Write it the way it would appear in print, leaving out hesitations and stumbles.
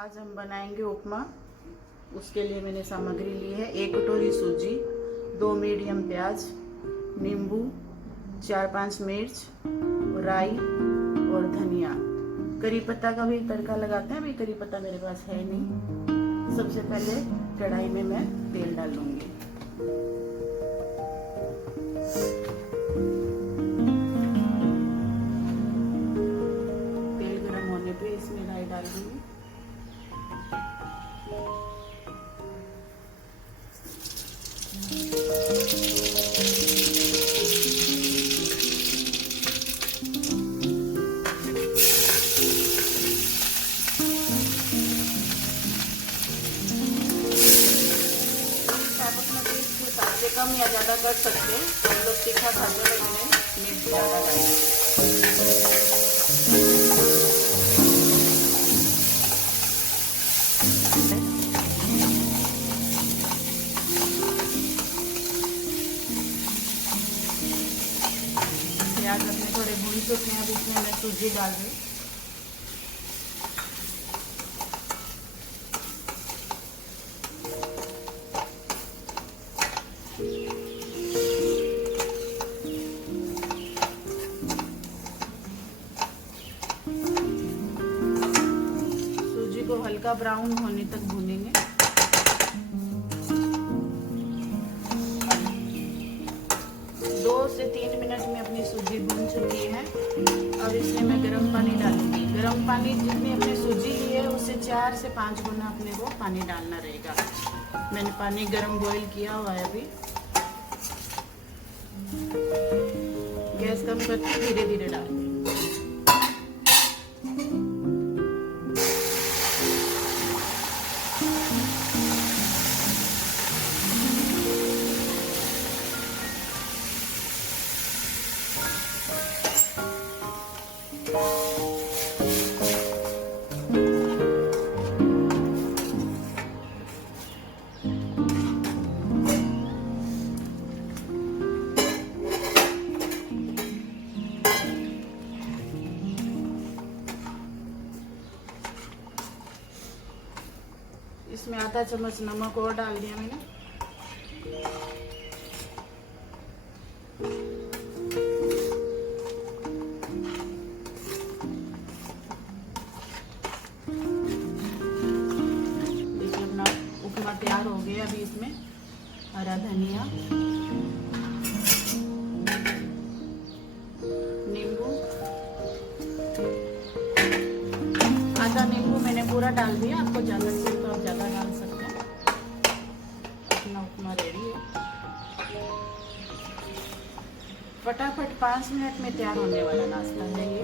आज हम बनाएंगे उपमा। उसके लिए मैंने सामग्री ली है 1 कटोरी सूजी, 2 मीडियम प्याज, नींबू, 4-5 मिर्च, राई और धनिया। करी पत्ता का भी तड़का लगाते हैं, अभी करी पत्ता मेरे पास है नहीं। सबसे पहले कढ़ाई में मैं तेल डाल लूंगी। तेल गरम होने पे इसमें राई डाल दूंगी। कम या ज़्यादा कर सकते हैं, तो हम लोग तीखा खाते हैं, मैंने मिर्च ज़्यादा डाली। प्याज अपने थोड़े भून चुके हैं, अब इसमें मैं सूजी डाल रही। को हल्का ब्राउन होने तक भूनेंगे। दो से 3 मिनट में अपनी सूजी भून चुकी है। अब इसमें मैं गर्म पानी डालूंगी। गर्म पानी जितनी अपनी सूजी ली है उससे 4 से 5 गुना अपने को पानी डालना रहेगा। मैंने पानी गर्म बॉईल किया हुआ है। अभी गैस कम करके धीरे धीरे डालें। इसमें आधा चम्मच नमक और डाल दिया मैंने। देखिए अपना उपमा तैयार हो गया। अभी इसमें हरा धनिया, नींबू, आधा नींबू मैंने पूरा डाल दिया। आपको ज़्यादा चाहिए तो आप ज़्यादा डाल सकते हैं। अपना उपमा रेडी है। फटाफट 5 मिनट में तैयार होने वाला नाश्ता है ये।